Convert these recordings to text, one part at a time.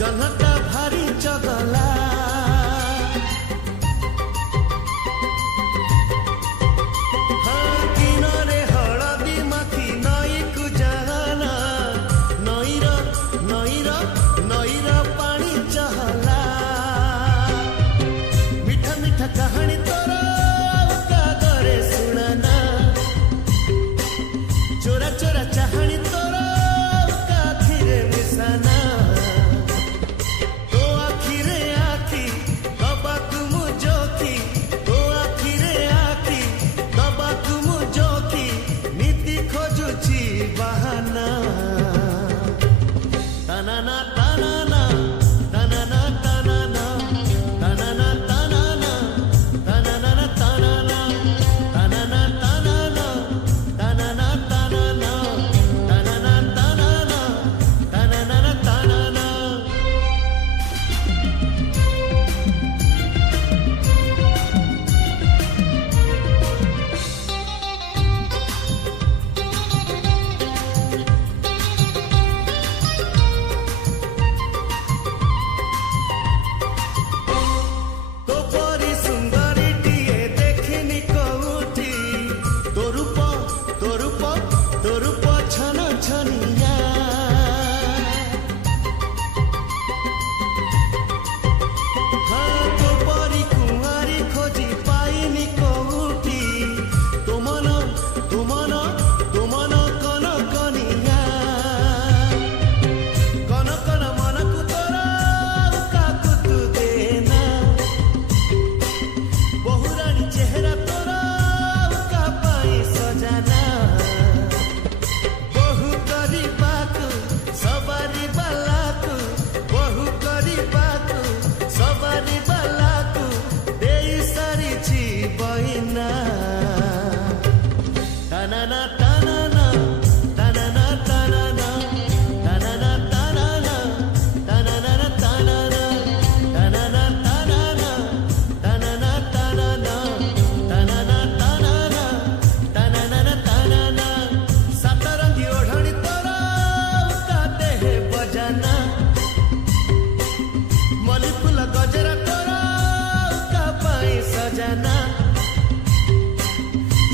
जन्नता भारी चगला किनारे हलदी माखी नई को जाना नईर पानी चहला मीठा मीठा कहानी तोरा कागरे सुनाना चोरा चोरा चाहनी तोरा काखिरे मिसाना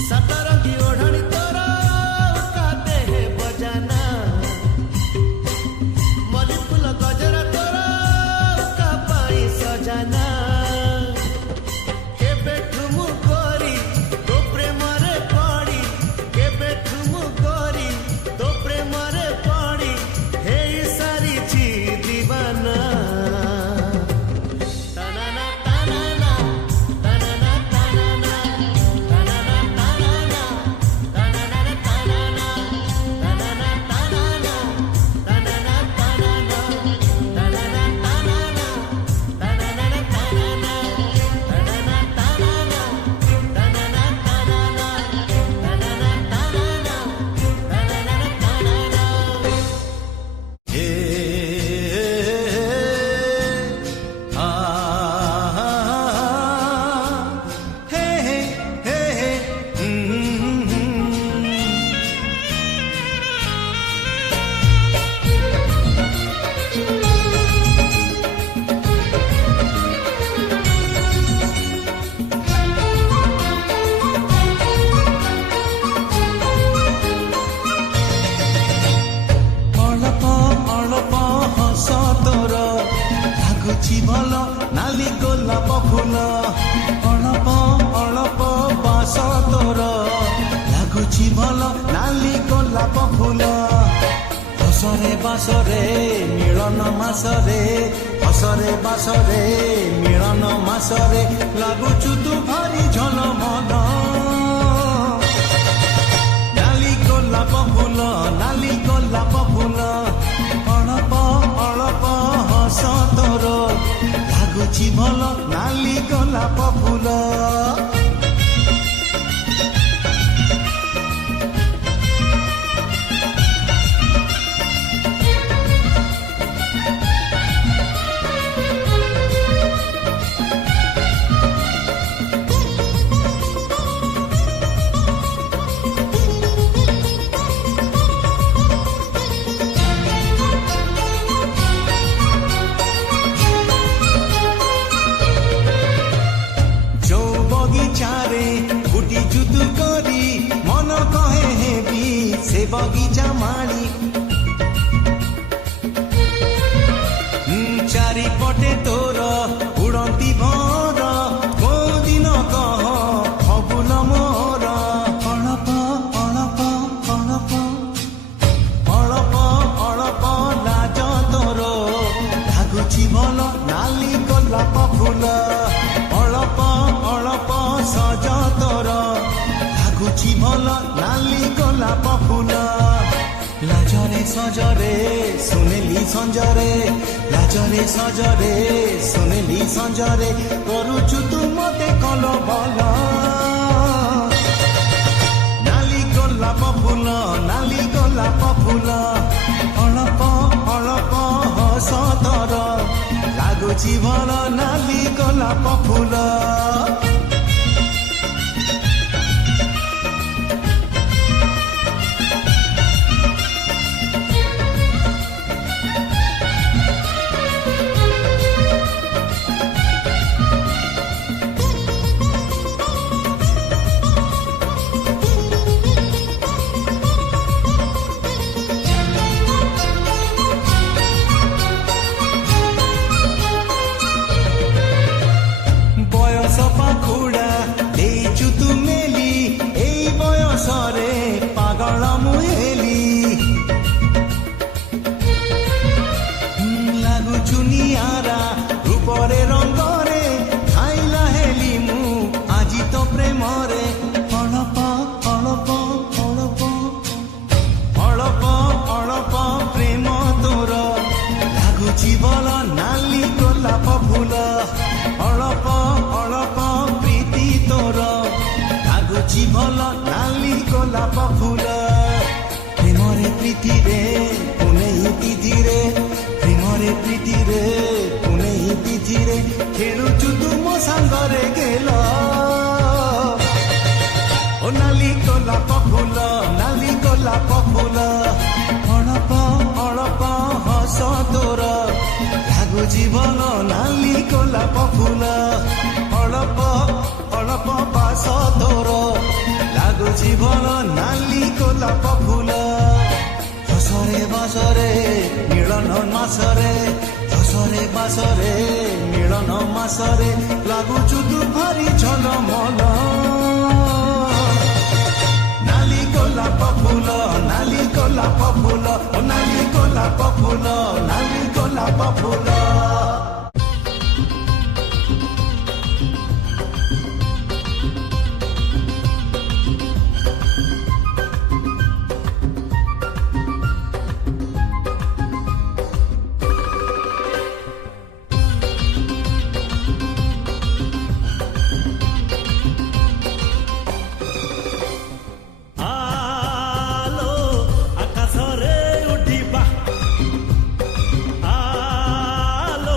सतरंगी ओढ़नी तोरा ଲାଗୁଛି ଭଲ ନାଲି ଗୋଲାପ ଫୁଲ ଅଳପ ଅଳପ ବାସ ତୋର ଲାଗୁଛି ଭଲ ନାଲି ଗୋଲାପ ଫୁଲ ହସରେ ବାସରେ ମିଳନ ମାସରେ ହସରେ ବାସରେ ମିଳନ ମାସରେ ଲାଗୁଛୁ ତୁ ଭାରି ଝଲମଲ ନାଲି ଗୋଲାପ ଫୁଲ ନାଲି ଗୋଲାପ ଫୁଲ ଅଳପ ଅଳପ ହସ ତୋର ଲାଗୁଛି ଭଲ ନାଲି ଗୋଲାପ ଫୁଲ बगीचा माड़ी चारिपटे तोर उड़ती भर को दिन कह फगुन मोर अड़प अड़प अड़प अड़प अड़प लाज तोर लाଗୁଛି ଭଲ नाली गोलाप फूल अड़प अड़प सज तोर लाଗୁଛି ଭଲ नाली गोलाप फूल लाजरे सजरे सुनेली संजरे लाजरे सजरे सुनेली संजरे करुछु तू मते कल बल नाली गोलाप फूल नाली गोलाप फूल अळप अळप हस तोर लाଗୁଛି ଭଲ नाली गोलाप फूल नाली गोलाप फूल अळप अळप प्रीति तोर लाଗୁଛି ଭଲ नाली गोलाप फूल प्रेमरे प्रीति रे पुनेई तिथिरे प्रेमरे प्रीति रे पुनेई तिथिरे खेलुछु तुम सांगरे गेल ओ नाली गोलाप फूल नाली गोलाप फूल अळप अळप हस तोर लाଗୁଛି ଭଲ नाली गोलाप फूल अळप अळप बास तोर लाଗୁଛି ଭଲ नाली गोलाप फूल हसरे बासरे मिलन मासरे हसरे बासरे मिलन मासरे लाଗୁଛୁ तू भारी झलमल नाली गोलाप फूल नाली गोलाप फूल नाली गोलाप फूल नाली गोलाप फूल आलो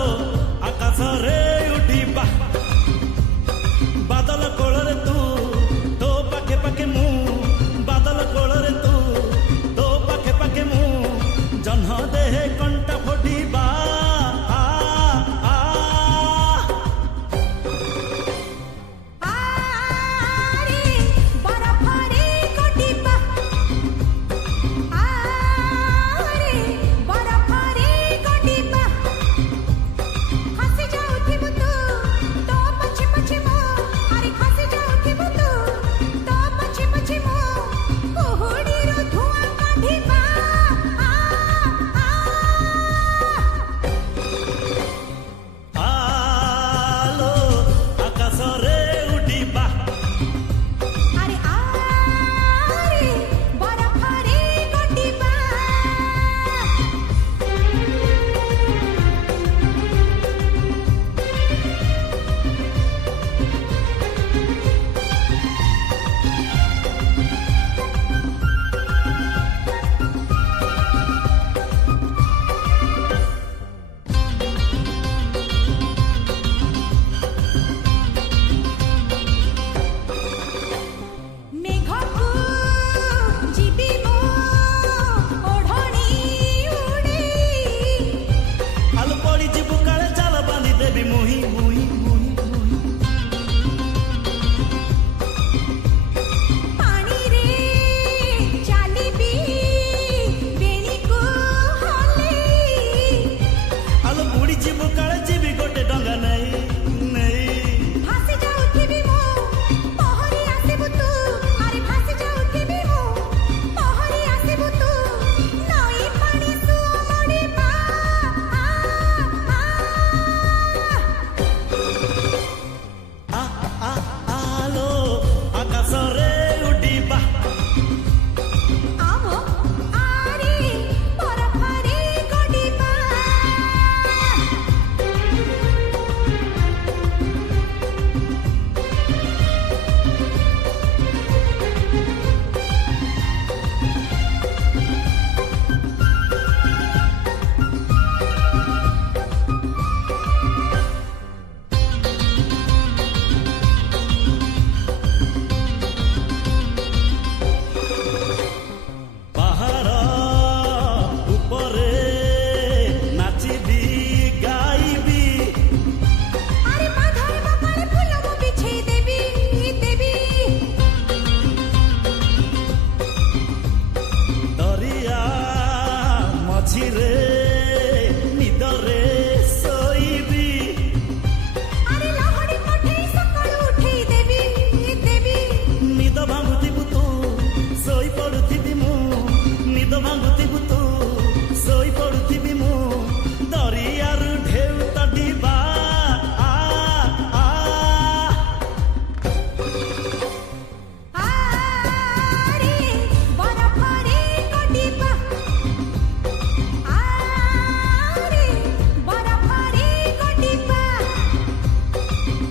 रे निदरे सोईबी अरे लहड़ी पठेई सकाळू उठेई देवी देवी निद भांगुथिबु तू सोई पडुथिबी मु निद भांगुथिबु तू सोई पडुथिबी मु दरियारु ढेउ तडिबा आरे बरफरे कडिबा आरे बरफरे कडिबा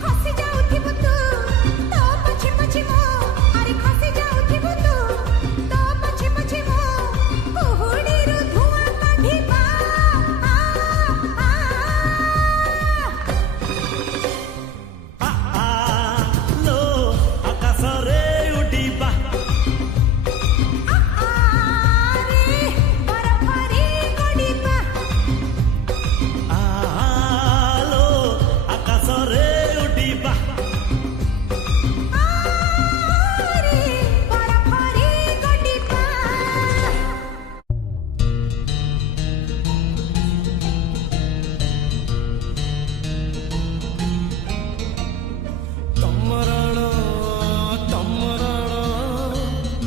खसी जाउथिबु तू तो पछे पछे मो अरे खसी जाउथिबु तू तो पछे पछे मो कुहुडीरु धुआं काढिबा लो आकाशरे उडिबा आरे बरफरे कडिबा लो आकाशरे उडिबा आरे बरफरे कडिबा तमरण तमरण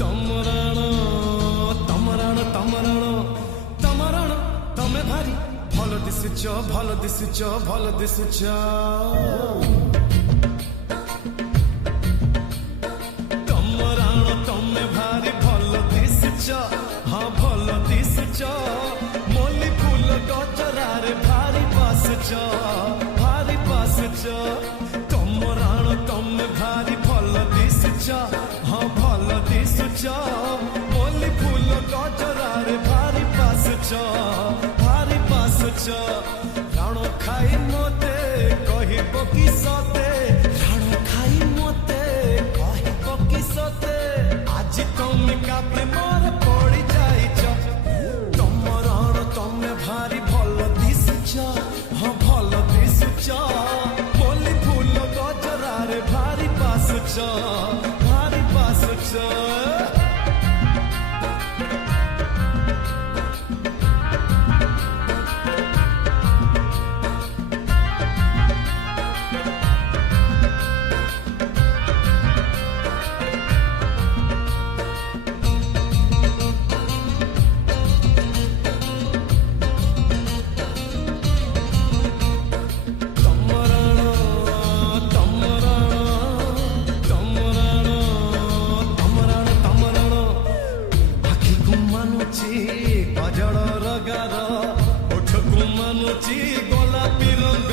तमरण तमरण तमरण तमरण तमे भारी भल दिसुच भल दिसुच भल दिसुच तमरण तमे भारी भल दिसुच हाँ भल दिसुच मोली फूल गजरारे भारी बासुच भारी बासुच तमरण तमे भारी भल दिसुच हाँ भल दिसुच मोली फूल गजरारे भारी बासुच भारी बासुच राण खाई मते कहिब कि सते राण खाई मते कहिब कि सते आज तमे का प्रेमर पड़ी जाइछ तमरण तमे भारी भल दिसुच हाँ भल दिसुच मोली फूल गजरारे भारी बासुच भारी बासुच तमरण तमरण तमरण तमरण तमरण आखि गुमानुची कजळ रगार ओठ गुमानुची गोलापी रंग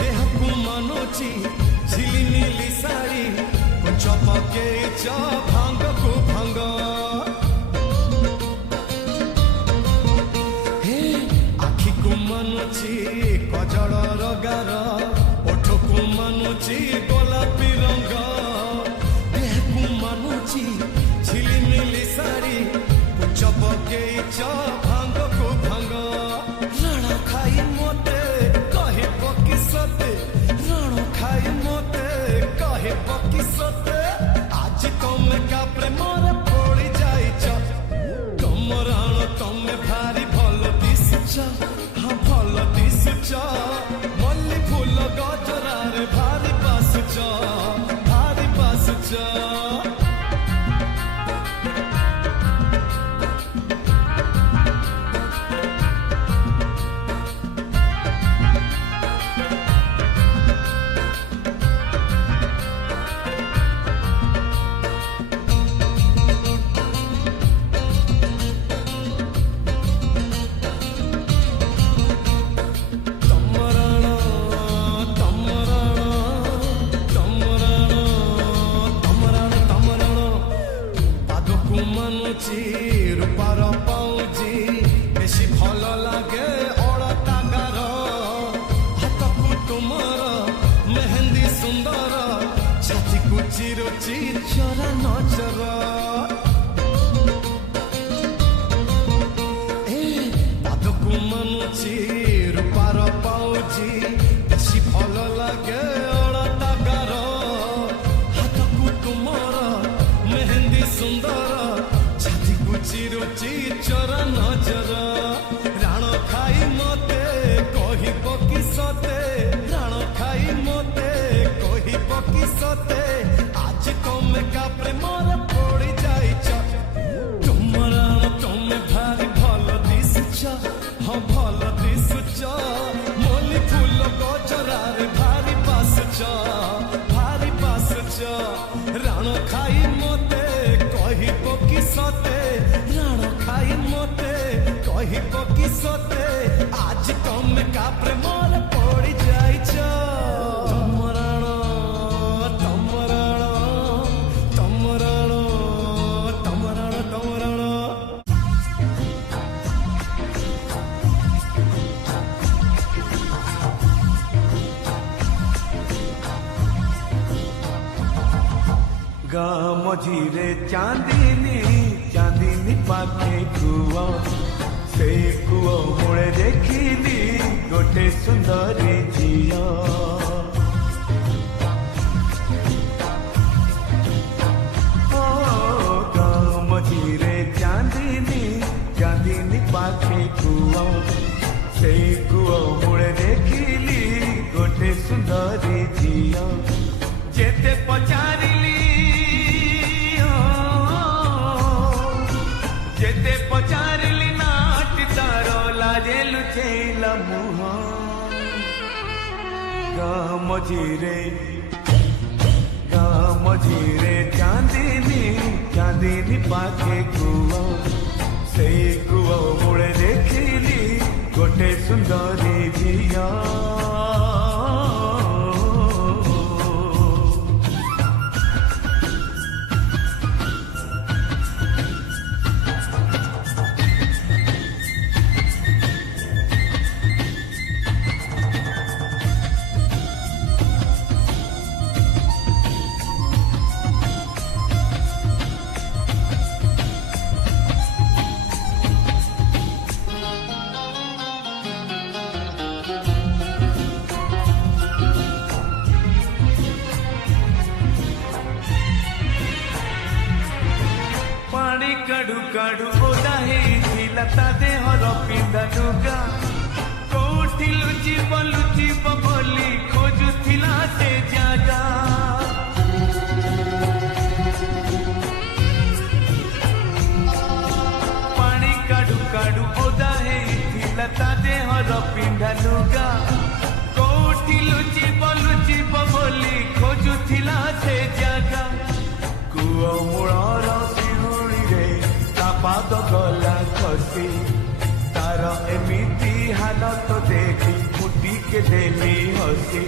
देह गुमानुची झिलिमिली साड़ी कुंच पकेइच भांग को भांग हे आखि गुमानुची कजळ रगार ओठ गुमानुची गोलापी रंग देह गुमानुची झिलिमिली साड़ी कुंच पकेइच भांग को भांग राण खाई मते कहिब कि सते राण खाई मते कहिब कि सते आज तमे का प्रेमर पड़ी जाइछ तमरण तमे भारी भल दिसुच हाँ भल दिसुच मल्ली फूल गजरारे भारी बासुच भारी बासुच तमरण तमरण तमरण तमरण तमरण पादकु मानुची रूपार पाउजी बेसी भल लागे अड़ता गार हाथकु तुमर मेहंदी सुंदर छाती को चिरुची चरा नजर पादकु मानुची रूपार पाउजी बेसी भल लागे अड़ता गार हाथकु तुमर मेहंदी सुंदर छाती को चिरुची चरा नजर ତମେ କା ପ୍ରେମରେ ପଡ଼ି ଯାଇଛ ତୁମରାଣ ତମେ ଭାରି ଭଲ ଦିଶୁଛ ହଁ ଭଲ ଦିଶୁଛ ମଲ୍ଲି ଫୁଲ ଗଜରାରେ ଭାରି ବାସୁଛ ରାଣ ଖାଇ ମତେ କହିବ କି ସତେ ରାଣ ଖାଇ ମତେ କହିବ କି ସତେ ଆଜି ତମେ କା ପ୍ରେମରେ ପଡ଼ି ଯାଇଛ ତମରାଣ ତମରାଣ ତମରାଣ ତମରାଣ ତମରାଣ ଗାଁ ମଝିରେ ଚାନ୍ଦିନୀ ଚାନ୍ଦିନୀ ପାଖେ କୂଅ ସେ କୂଅ ମୂଳେ ଦେଖିଲି ଗୋଟେ ସୁନ୍ଦରୀ ଝିଅ ଗାଁ ମଝିରେ ଚାନ୍ଦିନୀ ଚାନ୍ଦିନୀ ପାଖେ କୂଅ ସେ କୂଅ ମୂଳେ ଦେଖିଲି ଗୋଟେ ସୁନ୍ଦରୀ ଝିଅ ଯେତେ ପଚାରିଲି ଯେତେ ପଚାରିଲି ନାଟି ତାର ଲାଜେ ଲୁଚେଇଲା ମୁହଁ ଗାଁ ମଝିରେ ଚାନ୍ଦିନୀ ଚାନ୍ଦିନୀ ପାଖେ କୂଅ ସେଇ କୂଅ ମୂଳେ ଦେଖିଲି ଗୋଟେ ସୁନ୍ଦରୀ ଝିଅ କାଡୁ କାଡୁ ଓଦା ହେଇଥିଲା ତା ଦେହର ପିନ୍ଧା ଲୁଗା କୋଉଠି ଲୁଚିବ ବୋଲି ଖୋଜୁଥିଲା ସେ ଜାଗା ପାଣି କାଡୁ କାଡୁ ଓଦା ହେଇଥିଲା ତା ଦେହର ପିନ୍ଧା ଲୁଗା କୋଉଠି ଲୁଚିବ ବୋଲି ଖୋଜୁଥିଲା ସେ ଜାଗା କୂଅ ମୂଳର ପାଦ ଗଲା ଖସି ତାର ଏମିତି ହାଲତ ଦେଖି ମୁଁ ଟିକେ ଦେଲି ହସି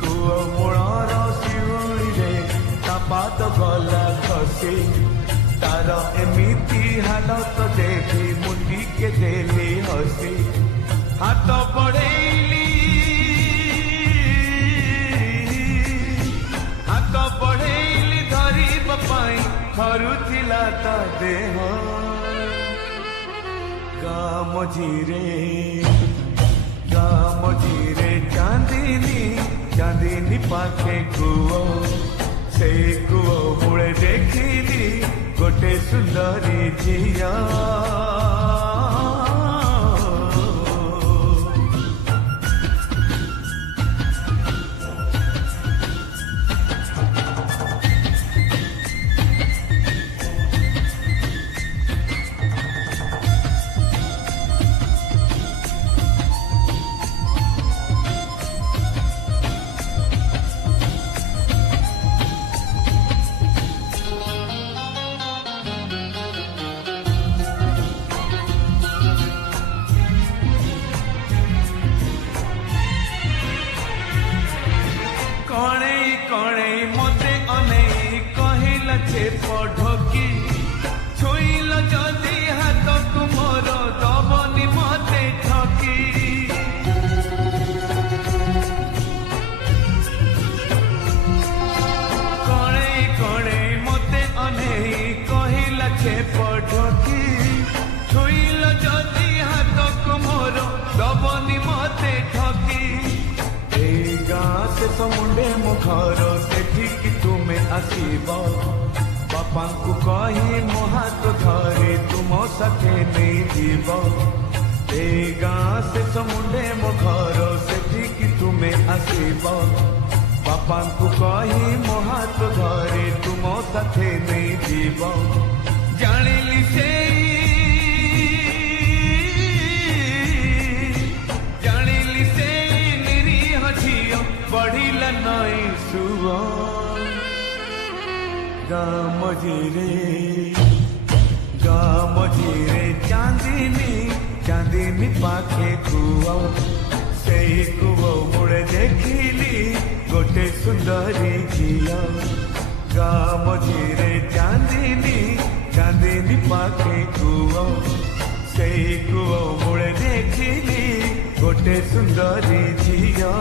କୂଅ ମୂଳର ଶିଉଳିରେ ତା ପାଦ ଗଲା ଖସି ତାର ଏମିତି ହାଲତ ଦେଖି ମୁଁ ଟିକେ ଦେଲି ହସି ହାତ ବଢେଇଲି ଧରିବା ପାଇଁ ଥରୁଥିଲା ତା ଦେହ ଗାଁ ମଝିରେ ଚାନ୍ଦିନୀ ପାଖେ କୂଅ ସେଇ କୂଅ ମୂଳେ ଦେଖିଲି ଗୋଟେ ସୁନ୍ଦରୀ ଝିଅ छे पढ़की छुईल जदि हाथ मोर दबनी मते ठकी कणे कणे मते अनेई कहिला छे पढ़की छुईल जदि हाथ मोर दबनी मते ठकी ए गाँ से मुंडे मो घर सेठिकी तुमे आसीब बापांकु कही मो हाथ धरी तुम साथे नहीं जीव ए गाँ से मुंडे मो घर सेठिकी तुमे आसीब ବାପାଙ୍କୁ କହି ମୋ ହାତ ଧରି ତୁମ ସାଥେ ନେଇଯିବ ଜାଣିଲି ସେଇ ନିରୀହ ଝିଅ ବଢିଲା ନଈ ସୁଅ ଗାଁ ମଝିରେ ଚାନ୍ଦିନୀ ପାଖେ କୁଅ ସେଇ କୂଅ ମୂଳେ ଦେଖିଲି ଗୋଟେ ସୁନ୍ଦରୀ ଝିଅ ଗାଁ ମଝିରେ ଚାନ୍ଦିନୀ ପାଖେ କୁଅ ସେଇ କୂଅ ମୂଳେ ଦେଖିଲି ଗୋଟେ ସୁନ୍ଦରୀ ଝିଅ